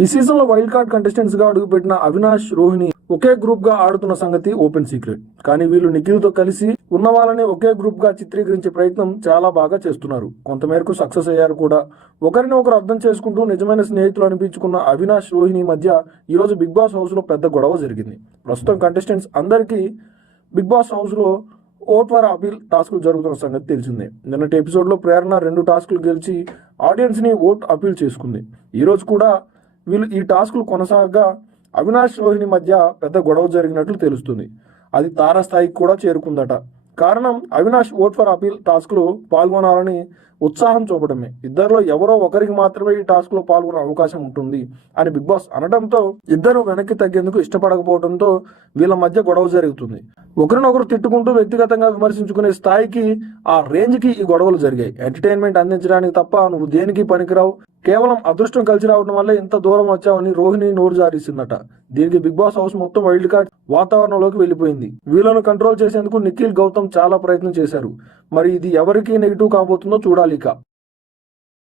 ఈ సీజన్లో wild card కంటెస్టెంట్స్గా అడుగుపెట్టిన అవినాష్ రోహిణి ఒకే గ్రూప్గా ఆడుతున్న సంగతి ఓపెన్ సీక్రెట్ కానీ వీళ్ళు నిఖిల్తో కలిసి ఉన్న వాళ్ళని ఒకే గ్రూప్గా చిత్రీకరించే ప్రయత్నం చాలా బాగా చేస్తున్నారు. కొంతమేరకు సక్సెస్ అయ్యారు కూడా. ఒకరిని ఒకరు అర్థం చేసుకుంటూ నిజమైన స్నేహితులు అనిపించుకున్న అవినాష్ రోహిణి మధ్య ఈ రోజు బిగ్ బాస్ హౌస్లో పెద్ద గొడవ జరిగింది. ప్రస్తుతం కంటెస్టెంట్స్ అందరికీ బిగ్ బాస్ హౌస్లో ఓట్వర్ అపీల్ టాస్కులు జరుగుతున్న సంగతి తెలిసిందే. నిన్నటి ఎపిసోడ్లో ప్రేరణ రెండు టాస్కులు గెలిచి ఆడియన్స్ని ఓట్ అపీల్ చేసుకుంది. ఈ రోజు కూడా వీళ్ళు ఈ టాస్కులు కొనసాగగా అవినాష్ రోహిణి మధ్య పెద్ద గొడవ జరిగినట్లు తెలుస్తుంది. అది తారస్థాయికి కూడా చేరుకుందట. కారణం అవినాష్ ఓట్ ఫర్ అపీల్ టాస్క్లో పాల్గొనాలని ఉత్సాహం చూపడమే. ఇద్దరిలో ఎవరో ఒకరికి మాత్రమే ఈ టాస్క్లో పాల్గొనే అవకాశం ఉంటుంది అని బిగ్ బాస్ అనడంతో ఇద్దరు వెనక్కి తగ్గేందుకు ఇష్టపడకపోవడంతో వీళ్ళ మధ్య గొడవ జరుగుతుంది. ఒకరినొకరు తిట్టుకుంటూ వ్యక్తిగతంగా విమర్శించుకునే స్థాయికి ఆ రేంజ్కి ఈ గొడవలు జరిగాయి. ఎంటర్టైన్మెంట్ అందించడానికి తప్ప నువ్వు దేనికి పనికిరావు? కేవలం అదృష్టం కలిసి రావడం వల్ల ఇంత దూరం వచ్చామని రోహిణి నోరు జారేసిందట. దీనికి బిగ్ బాస్ హౌస్ మొత్తం వైల్డ్ కార్డ్ వాతావరణంలోకి వెళ్ళిపోయింది. వీళ్ళను కంట్రోల్ చేసేందుకు నిఖిల్ గౌతమ్ చాలా ప్రయత్నం చేశారు. మరి ఇది ఎవరికి నెగిటివ్ కాబోతుందో చూడాలి